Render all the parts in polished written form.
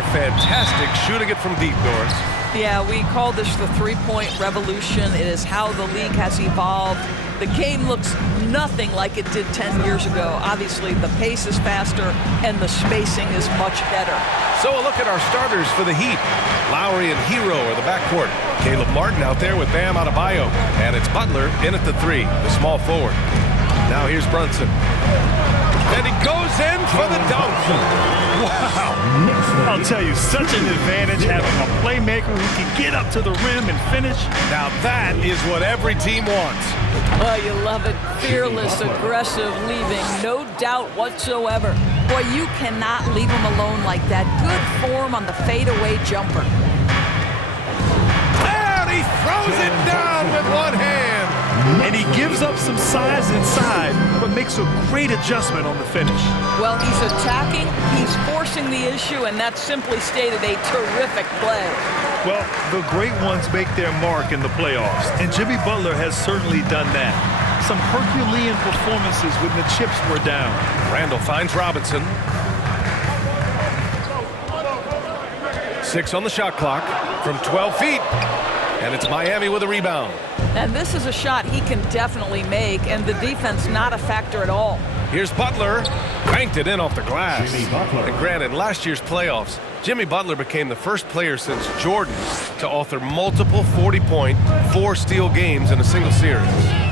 Fantastic shooting it from deep, Doris. Yeah, we call this the three-point revolution. It is how the league has evolved. The game looks nothing like it did 10 years ago. Obviously, the pace is faster and the spacing is much better. So a look at our starters for the Heat. Lowry and Hero are the backcourt. Caleb Martin out there with Bam Adebayo. And it's Butler in at the three, the small forward. Now here's Brunson. And he goes in for the dunk. Wow. I'll tell you, such an advantage having a playmaker who can get up to the rim and finish. Now that is what every team wants. Oh, you love it. Fearless, aggressive, leaving, no doubt whatsoever. Boy, you cannot leave him alone like that. Good form on the fadeaway jumper. And he throws it down with one hand. And he gives up some size inside, but makes a great adjustment on the finish. Well, he's attacking, he's forcing the issue, and that's simply stated a terrific play. Well, the great ones make their mark in the playoffs, and Jimmy Butler has certainly done that. Some Herculean performances when the chips were down. Randall finds Robinson. 6 on the shot clock from 12 feet. And it's Miami with a rebound. And this is a shot he can definitely make, and the defense not a factor at all. Here's Butler. Banked it in off the glass. And granted, in last year's playoffs, Jimmy Butler became the first player since Jordan to author multiple 40-point, 4-steal games in a single series.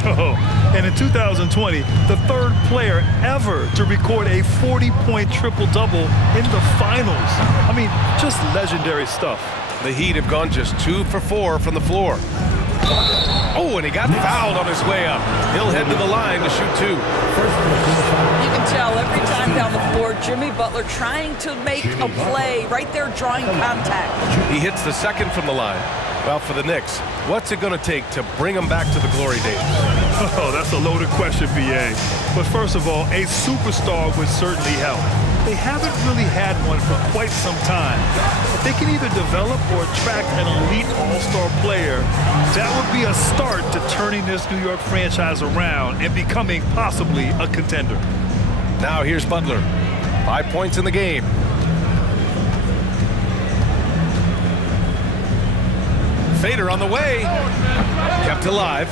Oh, and in 2020, the third player ever to record a 40-point triple-double in the finals. I mean, just legendary stuff. The Heat have gone just 2 for 4 from the floor. Oh, and he got fouled on his way up. He'll head to the line to shoot 2. You can tell every time down the floor, Jimmy Butler trying to make a play, right there drawing contact. He hits the second from the line. Well, for the Knicks, what's it going to take to bring them back to the glory days? Oh, that's a loaded question, B.A. But first of all, a superstar would certainly help. They haven't really had one for quite some time. If they can either develop or attract an elite all-star player, that would be a start to turning this New York franchise around and becoming possibly a contender. Now here's Butler. 5 points in the game. Fader on the way. Kept alive.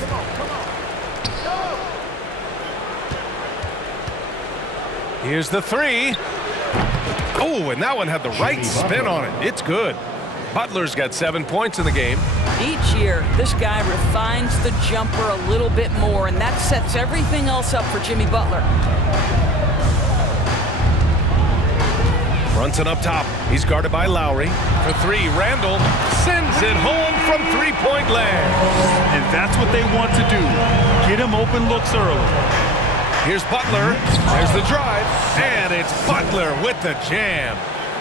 Here's the three. Oh, and that one had the right spin on it. It's good. Butler's got 7 points in the game. Each year, this guy refines the jumper a little bit more, and that sets everything else up for Jimmy Butler. Brunson up top. He's guarded by Lowry. For 3, Randall sends it home from three-point land. And that's what they want to do. Get him open looks early. Here's Butler. There's the drive. And it's Butler with the jam.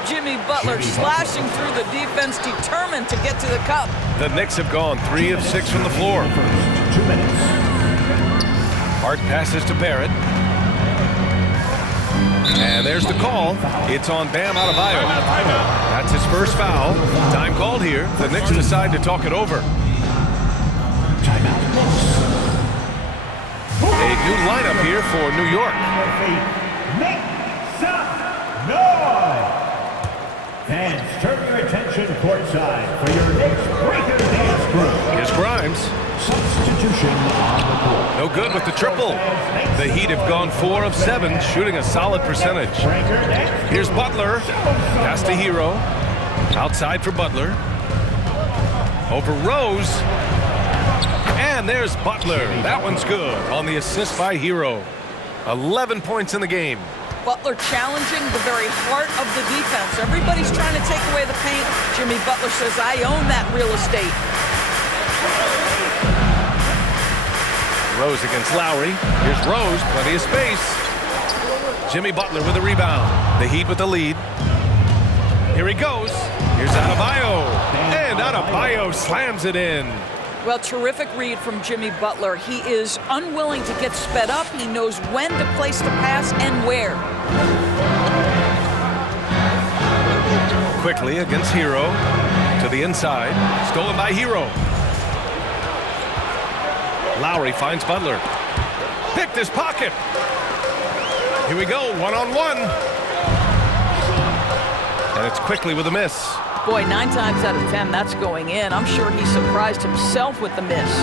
Jimmy Butler slashing through the defense, determined to get to the cup. The Knicks have gone 3 of 6 from the floor. 2 minutes. Hart passes to Barrett. And there's the call. It's on Bam Adebayo. That's his first foul. Time called here. The Knicks decide to talk it over. A new lineup here for New York. Make some noise! Fans, turn your attention courtside for your Knicks Breaker Dance Crew. Here's Grimes. Substitution on the court. No good with the triple. The Heat have gone 4 of 7, shooting a solid percentage. Here's Butler. Pass to Hero. Outside for Butler. Over Rose. And there's Butler. That one's good on the assist by Hero. 11 points in the game. Butler challenging the very heart of the defense. Everybody's trying to take away the paint. Jimmy Butler says, I own that real estate. Rose against Lowry. Here's Rose, plenty of space. Jimmy Butler with a rebound. The Heat with the lead. Here he goes. Here's Adebayo. And Adebayo slams it in. Well, terrific read from Jimmy Butler. He is unwilling to get sped up. He knows when to place the pass and where. Quickly against Hero. To the inside. Stolen by Hero. Lowry finds Butler. Picked his pocket. Here we go, one-on-one. And it's quickly with a miss. Boy, 9 times out of 10, that's going in. I'm sure he surprised himself with the miss.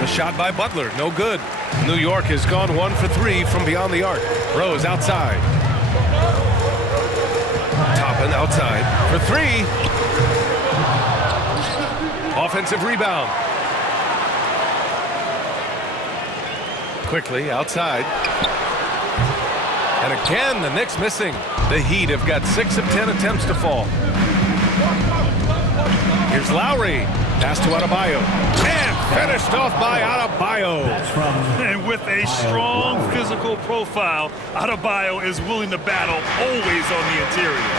The shot by Butler, no good. New York has gone 1 for 3 from beyond the arc. Rose outside. Toppin outside for 3. Offensive rebound. Quickly outside. And again, the Knicks missing. The Heat have got 6 of 10 attempts to fall. Here's Lowry. Pass to Adebayo. And finished off by Adebayo. And with a strong physical profile, Adebayo is willing to battle always on the interior.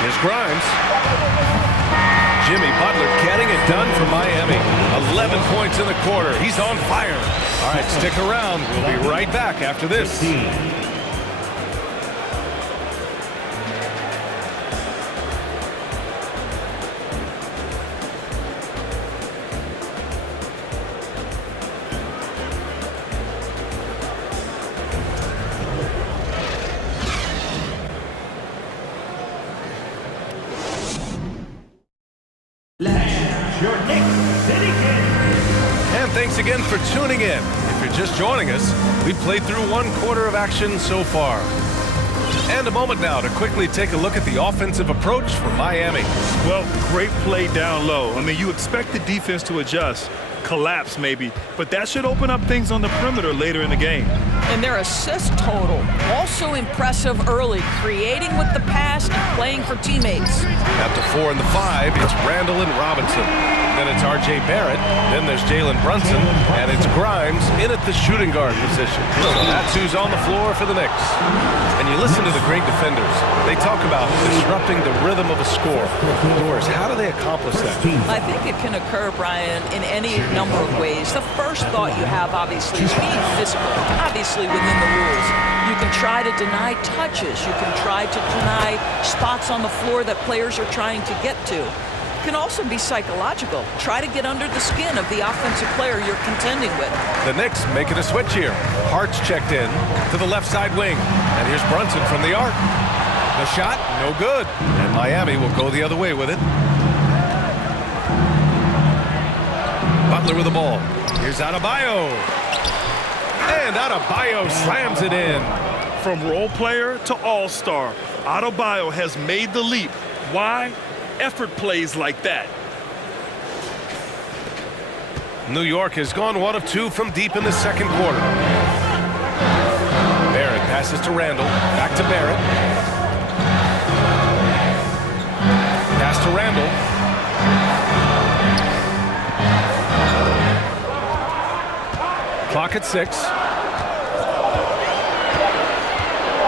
Here's Grimes. Jimmy Butler getting it done for Miami. 11 points in the quarter. He's on fire. All right, stick around. We'll be right back after this. And thanks again for tuning in. If you're just joining us, we've played through 1 quarter of action so far. And a moment now to quickly take a look at the offensive approach for Miami. Well, great play down low. I mean, you expect the defense to adjust, collapse maybe, but that should open up things on the perimeter later in the game. And their assist total, also impressive early, creating with the pass and playing for teammates. At the 4 and the 5, it's Randall and Robinson. Then it's R.J. Barrett. Then there's Jalen Brunson. And it's Grimes in at the shooting guard position. So that's who's on the floor for the Knicks. And you listen to the great defenders. They talk about disrupting the rhythm of a score. Doris, how do they accomplish that? I think it can occur, Brian, in any number of ways. The first thought you have, obviously, is being physical, obviously within the rules. You can try to deny touches. You can try to deny spots on the floor that players are trying to get to. It can also be psychological. Try to get under the skin of the offensive player you're contending with. The Knicks making a switch here. Hart's checked in to the left side wing. And here's Brunson from the arc. The shot, no good. And Miami will go the other way with it. Butler with the ball. Here's Adebayo. And Adebayo slams it in. From role player to all-star, Adebayo has made the leap. Why? Effort plays like that. New York has gone 1 of 2 from deep in the second quarter. Barrett passes to Randall. Back to Barrett. Pass to Randall. Clock at 6.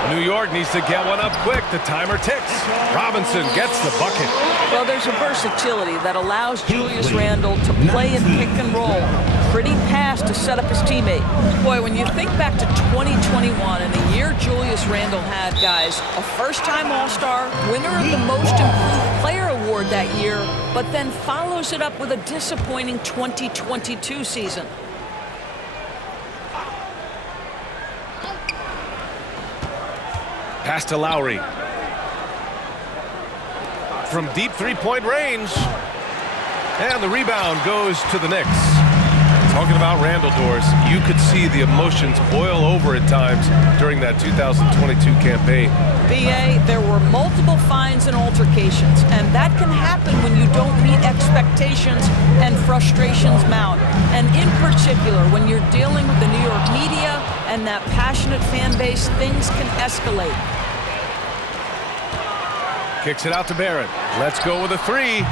New York needs to get one up quick. The timer ticks. Robinson gets the bucket. Well, there's a versatility that allows Julius Randle to play in pick and roll. Pretty pass to set up his teammate. Boy, when you think back to 2021 and the year Julius Randle had, guys, a first-time All-Star, winner of the Most Improved Player Award that year, but then follows it up with a disappointing 2022 season. Pass to Lowry. From deep three-point range. And the rebound goes to the Knicks. Talking about Randall, Doris, you could see the emotions boil over at times during that 2022 campaign. B.A., there were multiple fines and altercations, and that can happen when you don't meet expectations and frustrations mount. And in particular, when you're dealing with the New York media and that passionate fan base, things can escalate. Kicks it out to Barrett. Let's go with a 3.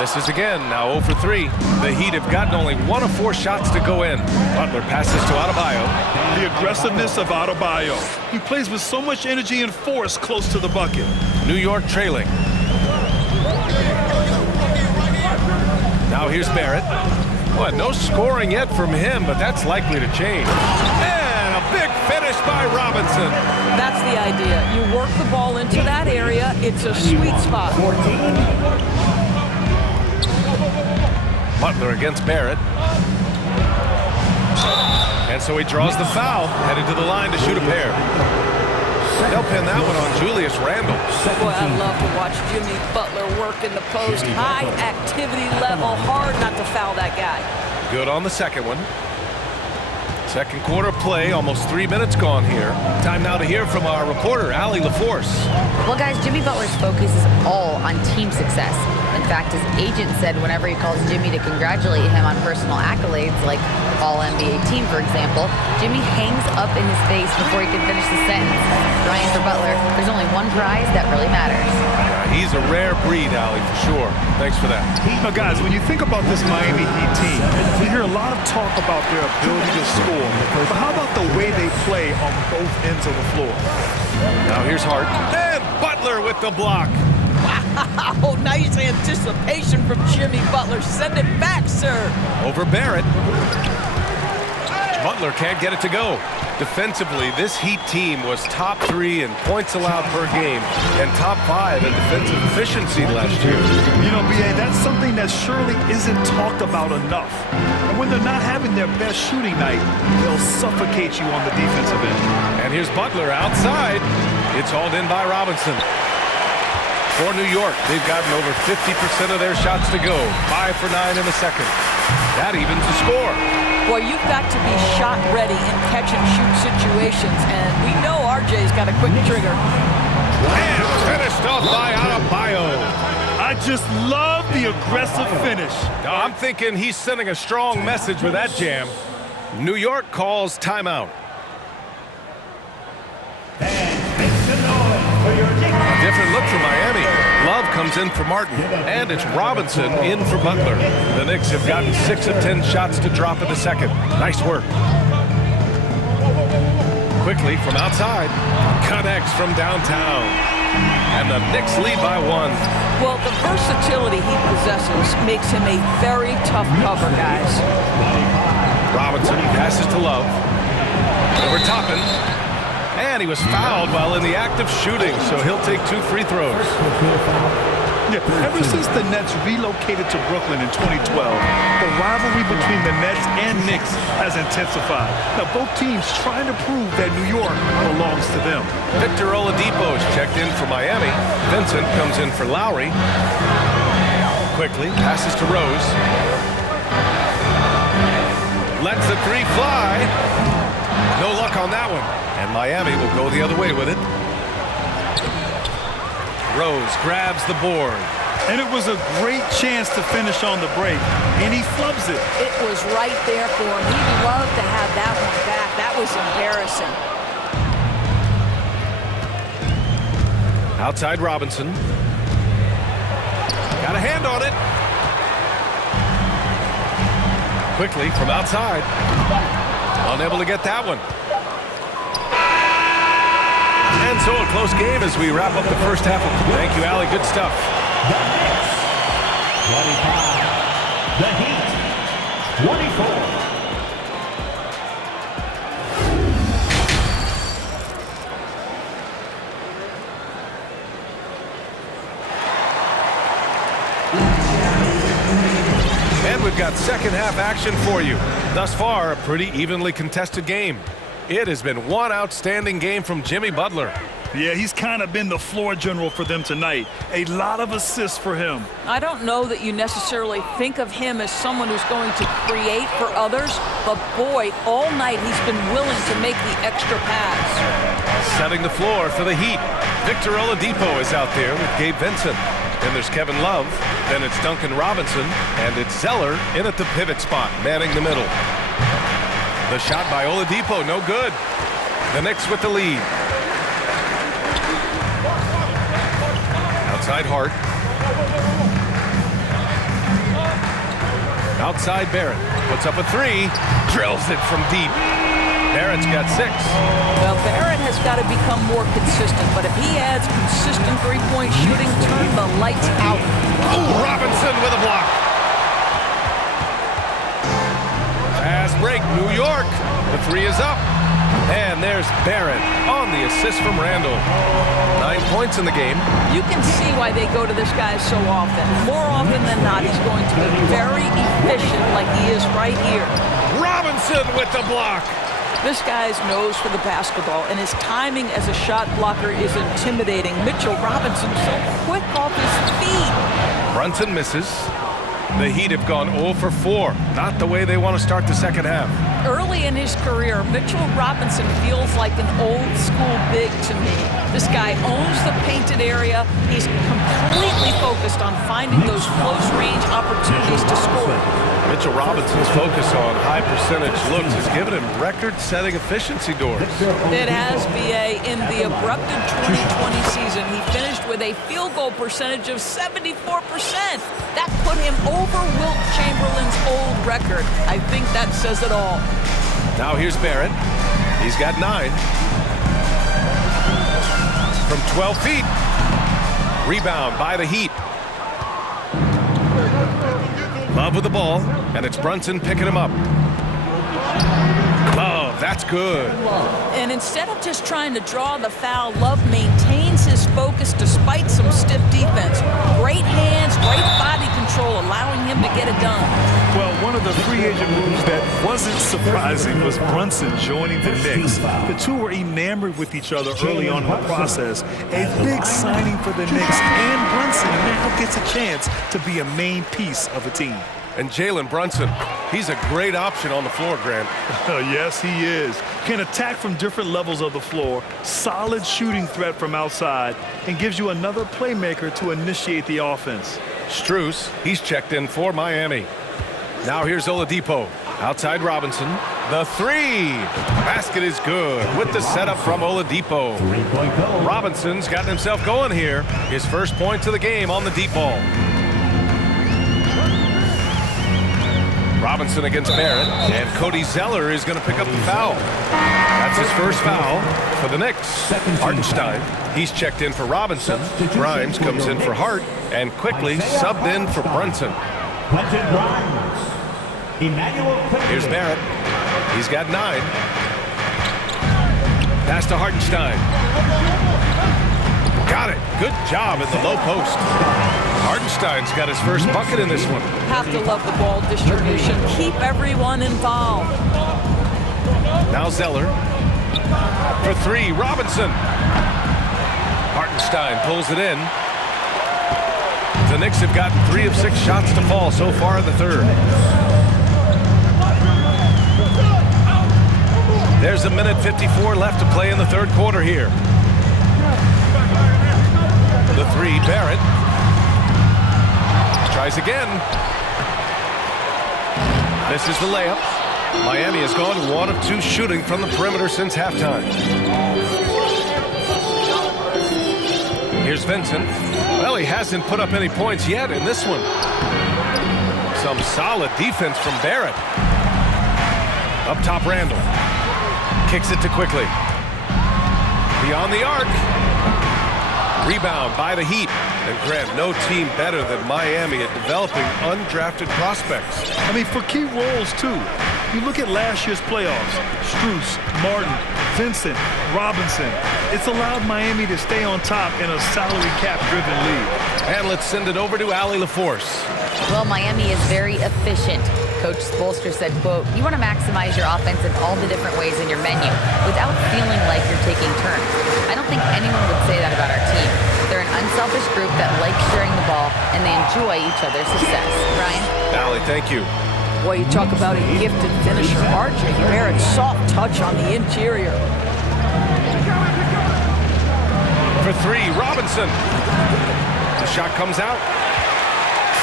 Misses again, now 0 for 3. The Heat have gotten only 1 of 4 shots to go in. Butler passes to Adebayo. The aggressiveness of Adebayo. He plays with so much energy and force close to the bucket. New York trailing. Now here's Barrett. Well, no scoring yet from him, but that's likely to change. And a big finish by Robinson. That's the idea. You work the ball into that area. It's a sweet spot. Butler against Barrett. And so he draws the foul, headed to the line to shoot a pair. They'll pin that one on Julius Randle. Boy, I love to watch Jimmy Butler work in the post. High activity level, hard not to foul that guy. Good on the second one. Second quarter play, almost 3 minutes gone here. Time now to hear from our reporter, Allie LaForce. Well, guys, Jimmy Butler's focus is all on team success. In fact, his agent said whenever he calls Jimmy to congratulate him on personal accolades, like All-NBA team, for example, Jimmy hangs up in his face before he can finish the sentence. Ryan, for Butler, there's only one prize that really matters. He's a rare breed, Allie, for sure. Thanks for that. Now, guys, when you think about this Miami Heat team, you hear a lot of talk about their ability to score. But how about the way they play on both ends of the floor? Now here's Hart. And Butler with the block. Wow, nice anticipation from Jimmy Butler. Send it back, sir. Over Barrett. Butler can't get it to go. Defensively, this Heat team was top 3 in points allowed per game and top 5 in defensive efficiency last year. You know, B.A., that's something that surely isn't talked about enough. And when they're not having their best shooting night, they'll suffocate you on the defensive end. And here's Butler outside. It's hauled in by Robinson. For New York, they've gotten over 50% of their shots to go. 5 for 9 in the second. That evens the score. Boy, you've got to be shot ready in catch-and-shoot situations, and we know RJ's got a quick trigger. And finished off by Adebayo. I just love the aggressive finish. Now, I'm thinking he's sending a strong message with that jam. New York calls timeout. A different look for Miami. Love comes in for Martin, and it's Robinson in for Butler. The Knicks have gotten 6 of 10 shots to drop in the second. Nice work. Quickly from outside, connects from downtown. And the Knicks lead by 1. Well, the versatility he possesses makes him a very tough cover, guys. Robinson passes to Love. Over Toppin. And he was fouled while in the act of shooting, so he'll take 2 free throws. Yeah, ever since the Nets relocated to Brooklyn in 2012, the rivalry between the Nets and Knicks has intensified. Now, both teams trying to prove that New York belongs to them. Victor Oladipo is checked in for Miami. Vincent comes in for Lowry. Quickly passes to Rose. Lets the 3 fly. No luck on that one. And Miami will go the other way with it. Rose grabs the board. And it was a great chance to finish on the break, and he flubs it. It was right there for him. He'd love to have that one back. That was embarrassing. Outside Robinson. Got a hand on it. Quickly from outside. Unable to get that one. And so a close game as we wrap up the first half. Thank you, Allie. Good stuff. The Knicks, 25. The Heat, 24. And we've got second half action for you. Thus far, a pretty evenly contested game. It has been one outstanding game from Jimmy Butler. Yeah, he's kind of been the floor general for them tonight. A lot of assists for him. I don't know that you necessarily think of him as someone who's going to create for others, but boy, all night he's been willing to make the extra pass. Setting the floor for the Heat. Victor Oladipo is out there with Gabe Vincent. Then there's Kevin Love. Then it's Duncan Robinson. And it's Zeller in at the pivot spot, manning the middle. The shot by Oladipo, no good. The Knicks with the lead. Outside Hart. Outside Barrett. Puts up a 3. Drills it from deep. Barrett's got 6. Well, Barrett has got to become more consistent, but if he adds consistent three-point shooting, turn the lights out. Oh, Robinson with a block. Fast break, New York. The 3 is up. And there's Barrett on the assist from Randle. 9 points in the game. You can see why they go to this guy so often. More often than not, he's going to be very efficient like he is right here. Robinson with the block. This guy's nose for the basketball, and his timing as a shot blocker is intimidating. Mitchell Robinson so quick off his feet. Brunson misses. The Heat have gone 0 for 4. Not the way they want to start the second half. Early in his career, Mitchell Robinson feels like an old school big to me. This guy owns the painted area. He's completely focused on finding those close range opportunities to score. Mitchell Robinson's focus on high percentage looks has given him record-setting efficiency doors. It has, B.A. In the abrupted 2020 season, he finished with a field goal percentage of 74%. That put him over Wilt Chamberlain's old record. I think that says it all. Now here's Barrett. He's got 9. From 12 feet. Rebound by the Heat. Love with the ball, and it's Brunson picking him up. Love, that's good. And instead of just trying to draw the foul, Love maintains his focus despite some stiff defense. Great hands, great body control, allowing him to get it done. Well, one of the free agent moves that wasn't surprising was Brunson joining the Knicks. The two were enamored with each other early on in the process. A big signing for the Knicks, and Brunson now gets a chance to be a main piece of a team. And Jalen Brunson, he's a great option on the floor, Grant. Yes, he is. Can attack from different levels of the floor, solid shooting threat from outside, and gives you another playmaker to initiate the offense. Strus, he's checked in for Miami. Now here's Oladipo. Outside Robinson. The 3. Basket is good with the setup from Oladipo. Robinson's gotten himself going here. His first points of the game on the deep ball. Robinson against Barrett, and Cody Zeller is going to pick up the foul. That's his first foul for the Knicks. Hartenstein, he's checked in for Robinson. Grimes comes in for Hart, and quickly subbed in for Brunson. Here's Barrett. He's got 9. Pass to Hartenstein. Got it. Good job at the low post. Hartenstein's got his first bucket in this one. Have to love the ball distribution. Keep everyone involved. Now Zeller. For 3, Robinson. Hartenstein pulls it in. The Knicks have gotten 3 of 6 shots to fall so far in the third. There's a minute 54 left to play in the third quarter here. The 3, Barrett. Tries again. Misses the layup. Miami has gone 1 of 2 shooting from the perimeter since halftime. Here's Vincent. Well, he hasn't put up any points yet in this one. Some solid defense from Barrett. Up top, Randall. Kicks it to Quickly. Beyond the arc. Rebound by the Heat. And Grant, no team better than Miami at developing undrafted prospects. I mean, for key roles, too. You look at last year's playoffs. Strus, Martin, Vincent, Robinson. It's allowed Miami to stay on top in a salary cap-driven league. And let's send it over to Allie LaForce. Well, Miami is very efficient. Coach Spoelstra said, quote, "You want to maximize your offense in all the different ways in your menu without feeling like you're taking turns." I don't think anyone would say that about our team. They're an unselfish group that likes sharing the ball, and they enjoy each other's success. Ryan? Allie, thank you. Boy, you talk about a gifted finisher. R.J. Barrett's soft touch on the interior. For 3, Robinson. The shot comes out.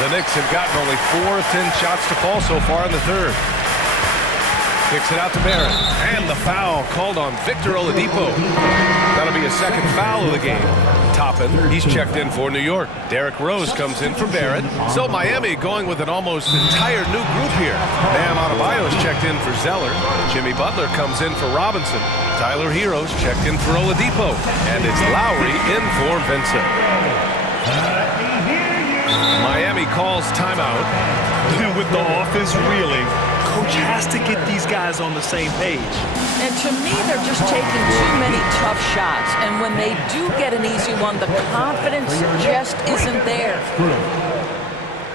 The Knicks have gotten only 4 of 10 shots to fall so far in the third. Kicks it out to Barrett. And the foul called on Victor Oladipo. That'll be a second foul of the game. Toppin, he's checked in for New York. Derrick Rose comes in for Barrett. So Miami going with an almost entire new group here. Bam Adebayo's checked in for Zeller. Jimmy Butler comes in for Robinson. Tyler Hero's checked in for Oladipo. And it's Lowry in for Vincent. Miami calls timeout. With the offense reeling, coach has to get these guys on the same page. And to me, they're just taking too many tough shots. And when they do get an easy one, the confidence just isn't there.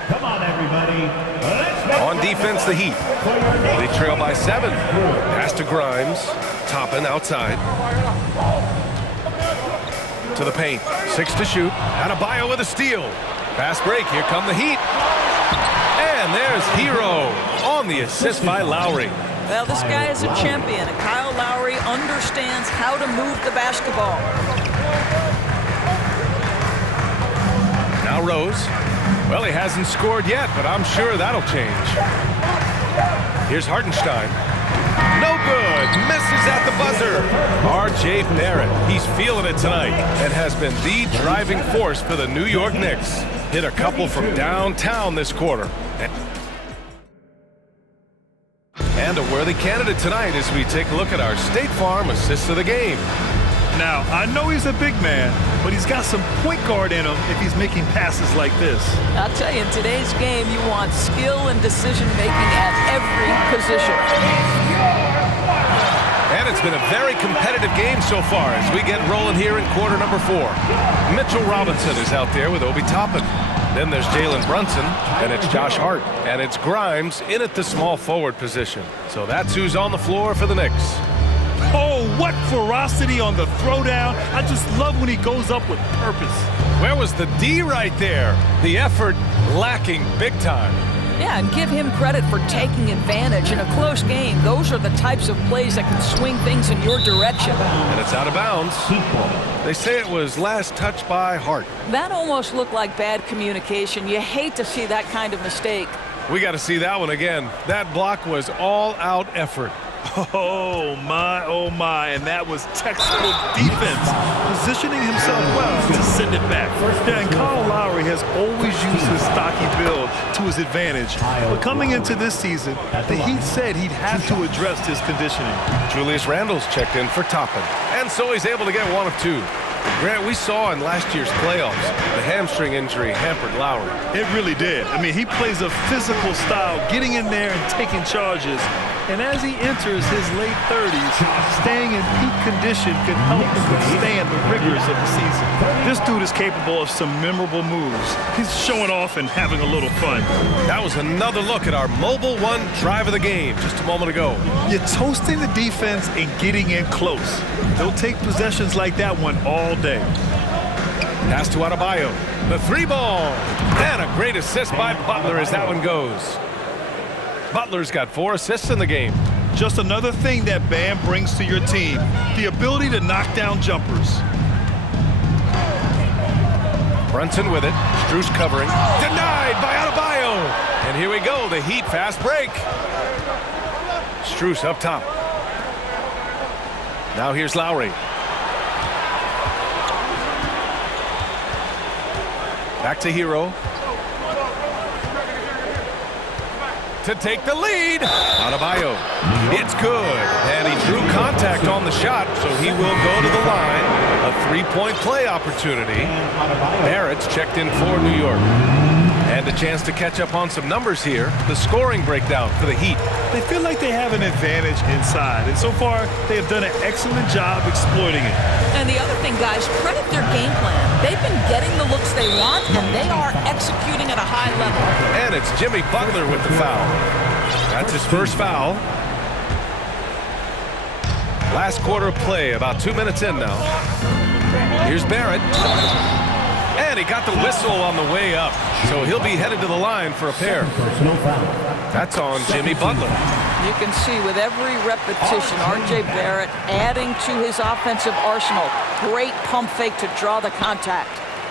Come on, everybody. On defense, the Heat. They trail by 7. Pass to Grimes. Toppin outside. To the paint. 6 to shoot. Adebayo with a steal. Fast break. Here come the Heat. And there's Hero on the assist by Lowry. Well, this guy is a champion, and Kyle Lowry understands how to move the basketball. Now Rose. Well, he hasn't scored yet, but I'm sure that'll change. Here's Hartenstein. No good. Misses at the buzzer. R.J. Barrett. He's feeling it tonight and has been the driving force for the New York Knicks. Hit a couple from downtown this quarter. And a worthy candidate tonight as we take a look at our State Farm assists of the game. Now, I know he's a big man, but he's got some point guard in him if he's making passes like this. I'll tell you, in today's game, you want skill and decision-making at every position. And it's been a very competitive game so far as we get rolling here in quarter number 4. Mitchell Robinson is out there with Obi Toppin. Then there's Jalen Brunson, and it's Josh Hart. And it's Grimes in at the small forward position. So that's who's on the floor for the Knicks. Oh, what ferocity on the throwdown. I just love when he goes up with purpose. Where was the D right there? The effort lacking big time. Yeah, and give him credit for taking advantage in a close game. Those are the types of plays that can swing things in your direction. And it's out of bounds. They say it was last touched by Hart. That almost looked like bad communication. You hate to see that kind of mistake. We got to see that one again. That block was all-out effort. Oh my, and that was textbook defense, positioning himself well to send it back. And Kyle Lowry has always used his stocky build to his advantage, but coming into this season, the Heat said he'd have to address his conditioning. Julius Randle's checked in for Toppin, and so he's able to get 1 of 2. Grant, we saw in last year's playoffs, the hamstring injury hampered Lowry. It really did. I mean, he plays a physical style, getting in there and taking charges. And as he enters his late 30s, staying in peak condition can help him withstand the rigors of the season. This dude is capable of some memorable moves. He's showing off and having a little fun. That was another look at our Mobile One drive of the game just a moment ago. You're toasting the defense and getting in close. They'll take possessions like that one all day. Pass to Adebayo. The 3-ball. And a great assist by Butler as that one goes. Butler's got 4 assists in the game. Just another thing that Bam brings to your team, the ability to knock down jumpers. Brunson with it. Strus covering. Denied by Adebayo. And here we go, the Heat fast break. Strus up top. Now here's Lowry. Back to Hero. To take the lead. Adebayo. It's good. And he drew contact on the shot, so he will go to the line. A 3-point play opportunity. Barrett's checked in for New York. And a chance to catch up on some numbers here. The scoring breakdown for the Heat. They feel like they have an advantage inside, and so far they have done an excellent job exploiting it. And the other thing, guys, credit their game plan. They've been getting the looks they want, and they are executing at a high level. And it's Jimmy Butler with the foul. That's his first foul. Last quarter of play, about 2 minutes in now. Here's Barrett. And he got the whistle on the way up. So he'll be headed to the line for a pair. That's on Jimmy Butler. You can see with every repetition, R.J. Barrett adding to his offensive arsenal. Great pump fake to draw the contact.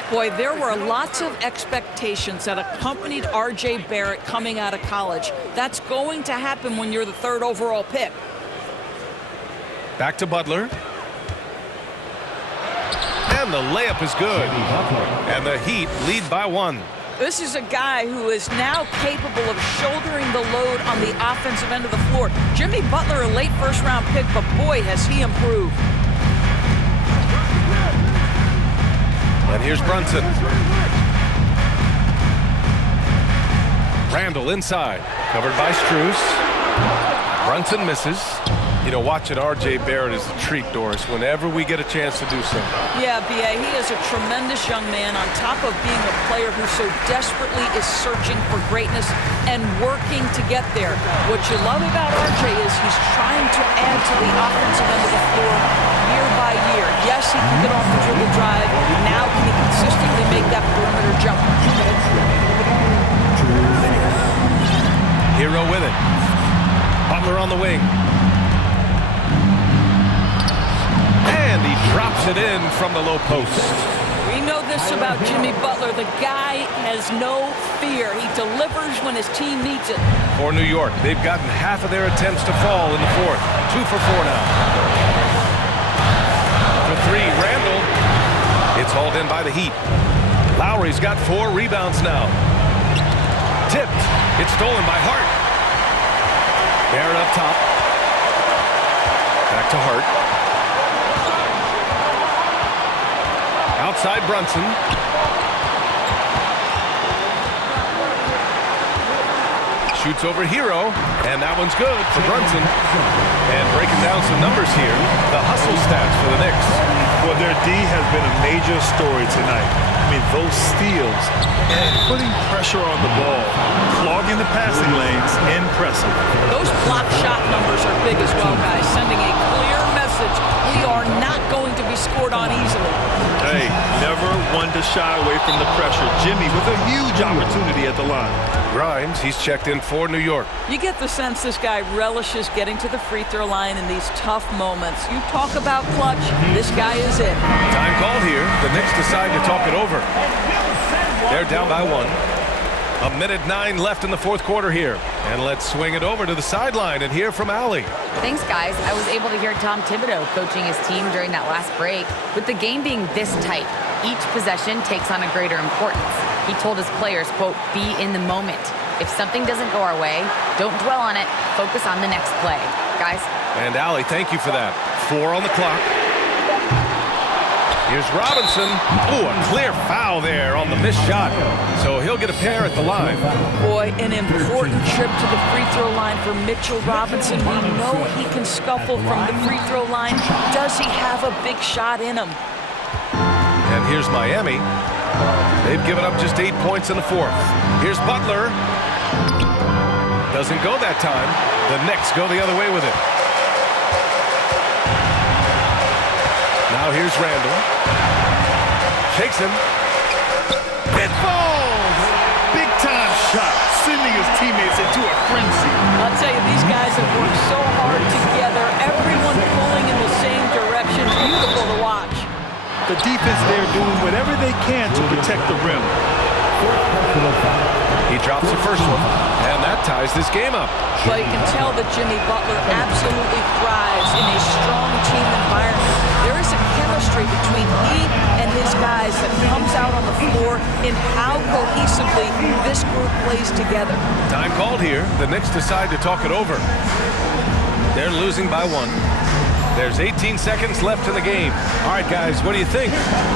Boy, there were lots of expectations that accompanied R.J. Barrett coming out of college. That's going to happen when you're the 3rd overall pick. Back to Butler. And the layup is good. And the Heat lead by 1. This is a guy who is now capable of shouldering the load on the offensive end of the floor. Jimmy Butler, a late first-round pick, but boy, has he improved. And here's Brunson. Randle inside. Covered by Strus. Brunson misses. You know, watching R.J. Barrett is a treat, Doris, whenever we get a chance to do so. Yeah, B.A., he is a tremendous young man on top of being a player who so desperately is searching for greatness and working to get there. What you love about R.J. is he's trying to add to the offensive end of the floor year by year. Yes, he can get off the dribble drive. Now can he consistently make that perimeter jump? Hero with it. Butler on the wing. And he drops it in from the low post. We know this about Jimmy Butler. The guy has no fear. He delivers when his team needs it. For New York, they've gotten half of their attempts to fall in the fourth. 2 for 4 now. For 3, Randall. It's hauled in by the Heat. Lowry's got 4 rebounds now. Tipped. It's stolen by Hart. Barrett up top. Back to Hart. Outside Brunson. Shoots over Hero, and that one's good for Brunson. And breaking down some numbers here, the hustle stats for the Knicks. Well, their D has been a major story tonight. I mean, those steals and putting pressure on the ball, clogging the passing lanes, impressive. Those block shot numbers are big as well, guys, sending a clear message. We are not going to be scored on easily. Hey, never one to shy away from the pressure. Jimmy with a huge opportunity at the line. Grimes, he's checked in for New York. You get the sense this guy relishes getting to the free throw line in these tough moments. You talk about clutch, this guy is it. Time called here. The Knicks decide to talk it over. They're down by 1. 1:09 left in the fourth quarter here. And let's swing it over to the sideline and hear from Allie. Thanks, guys. I was able to hear Tom Thibodeau coaching his team during that last break. With the game being this tight, each possession takes on a greater importance. He told his players, quote, be in the moment. If something doesn't go our way, don't dwell on it. Focus on the next play. Guys? And Allie, thank you for that. 4 on the clock. Here's Robinson. Ooh, a clear foul there on the missed shot. So he'll get a pair at the line. Boy, an important trip to the free throw line for Mitchell Robinson. We know he can scuffle from the free throw line. Does he have a big shot in him? And here's Miami. They've given up just 8 points in the fourth. Here's Butler. Doesn't go that time. The Knicks go the other way with it. Now here's Randall. Shakes him. It falls! Big time shot, sending his teammates into a frenzy. I'll tell you, these guys have worked so hard together. Everyone pulling in the same direction. Beautiful to watch. The defense there doing whatever they can to protect the rim. He drops the first one, and that ties this game up. But you can tell that Jimmy Butler absolutely thrives in a strong team environment. There is a chemistry between he and his guys that comes out on the floor in how cohesively this group plays together. Time called here. The Knicks decide to talk it over. They're losing by 1. There's 18 seconds left in the game. All right, guys, what do you think?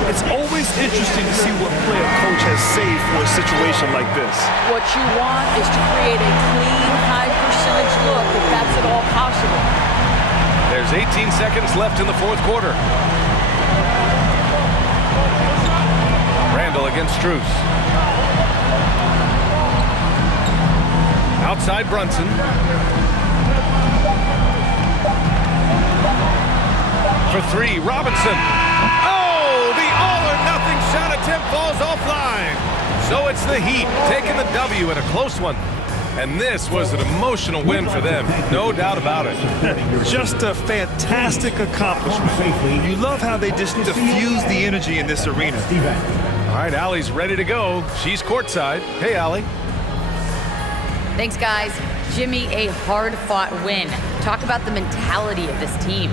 It's always interesting to see what play a coach has saved for a situation like this. What you want is to create a clean, high-percentage look, if that's at all possible. There's 18 seconds left in the fourth quarter. Randall against Strus. Outside Brunson. For 3, Robinson. Oh, the all-or-nothing shot attempt falls offline. So it's the Heat taking the W in a close one. And this was an emotional win for them, no doubt about it. Just a fantastic accomplishment. You love how they just diffuse the energy in this arena. All right, Allie's ready to go. She's courtside. Hey, Allie. Thanks, guys. Jimmy, a hard-fought win. Talk about the mentality of this team.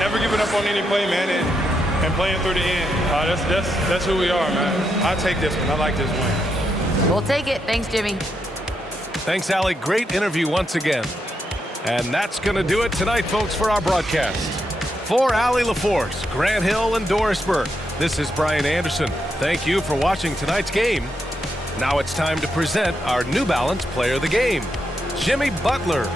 Never giving up on any play, man, and playing through the end. That's who we are, man. I take this one. I like this win. We'll take it. Thanks, Jimmy. Thanks, Allie. Great interview once again. And that's going to do it tonight, folks, for our broadcast. For Allie LaForce, Grant Hill, and Doris Burke, this is Brian Anderson. Thank you for watching tonight's game. Now it's time to present our New Balance Player of the Game, Jimmy Butler.